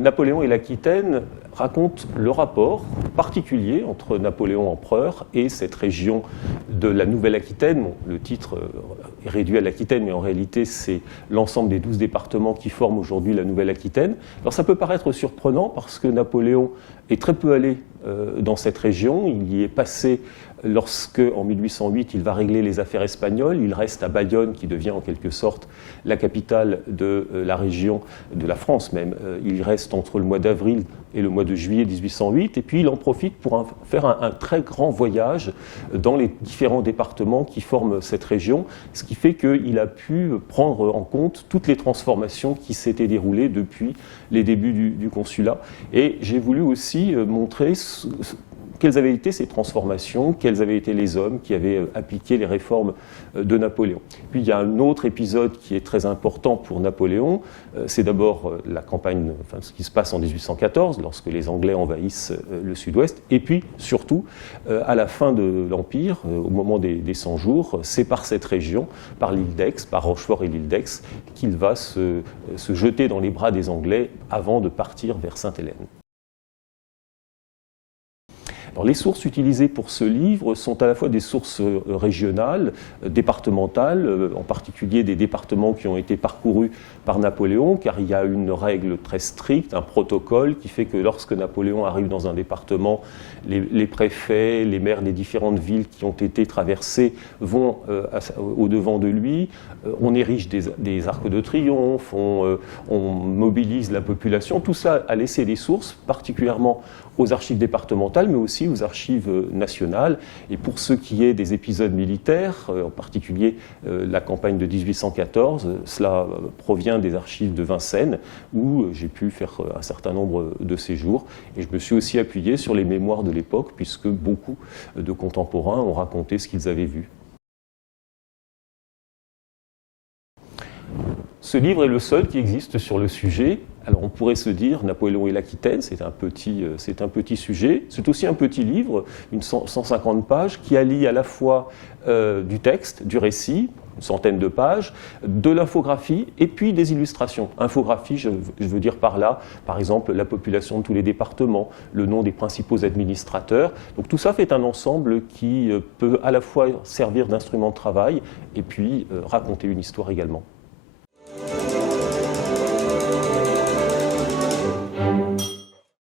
Napoléon et l'Aquitaine raconte le rapport particulier entre Napoléon empereur et cette région de la Nouvelle-Aquitaine. Bon, le titre est réduit à l'Aquitaine, mais en réalité, c'est l'ensemble des 12 départements qui forment aujourd'hui la Nouvelle-Aquitaine. Alors ça peut paraître surprenant parce que Napoléon est très peu allé dans cette région. Il y est passé lorsque, en 1808, il va régler les affaires espagnoles. Il reste à Bayonne, qui devient en quelque sorte la capitale de la région, de la France même. Il reste entre le mois d'avril et le mois de juillet 1808, et puis il en profite pour faire un très grand voyage dans les différents départements qui forment cette région, ce qui fait qu'il a pu prendre en compte toutes les transformations qui s'étaient déroulées depuis les débuts du consulat. Et j'ai voulu aussi montrer quelles avaient été ces transformations, quels avaient été les hommes qui avaient appliqué les réformes de Napoléon. Puis il y a un autre épisode qui est très important pour Napoléon, c'est d'abord la campagne, enfin, ce qui se passe en 1814, lorsque les Anglais envahissent le sud-ouest, et puis surtout, à la fin de l'Empire, au moment des 100 jours, c'est par cette région, par l'île d'Aix, par Rochefort et l'île d'Aix, qu'il va se jeter dans les bras des Anglais avant de partir vers Sainte-Hélène. Alors, les sources utilisées pour ce livre sont à la fois des sources régionales, départementales, en particulier des départements qui ont été parcourus par Napoléon, car il y a une règle très stricte, un protocole qui fait que lorsque Napoléon arrive dans un département, les préfets, les maires des différentes villes qui ont été traversées vont au-devant de lui. On érige des arcs de triomphe, on mobilise la population. Tout ça a laissé des sources, particulièrement aux archives départementales, mais aussi aux archives nationales. Et pour ce qui est des épisodes militaires, en particulier la campagne de 1814, cela provient des archives de Vincennes, où j'ai pu faire un certain nombre de séjours. Et je me suis aussi appuyé sur les mémoires de l'époque, puisque beaucoup de contemporains ont raconté ce qu'ils avaient vu. Ce livre est le seul qui existe sur le sujet. Alors on pourrait se dire, Napoléon et l'Aquitaine, c'est un petit sujet. C'est aussi un petit livre, 150 pages, qui allie à la fois du texte, du récit, une centaine de pages, de l'infographie et puis des illustrations. Infographie, je veux dire par là, par exemple, la population de tous les départements, le nom des principaux administrateurs. Donc tout ça fait un ensemble qui peut à la fois servir d'instrument de travail et puis raconter une histoire également.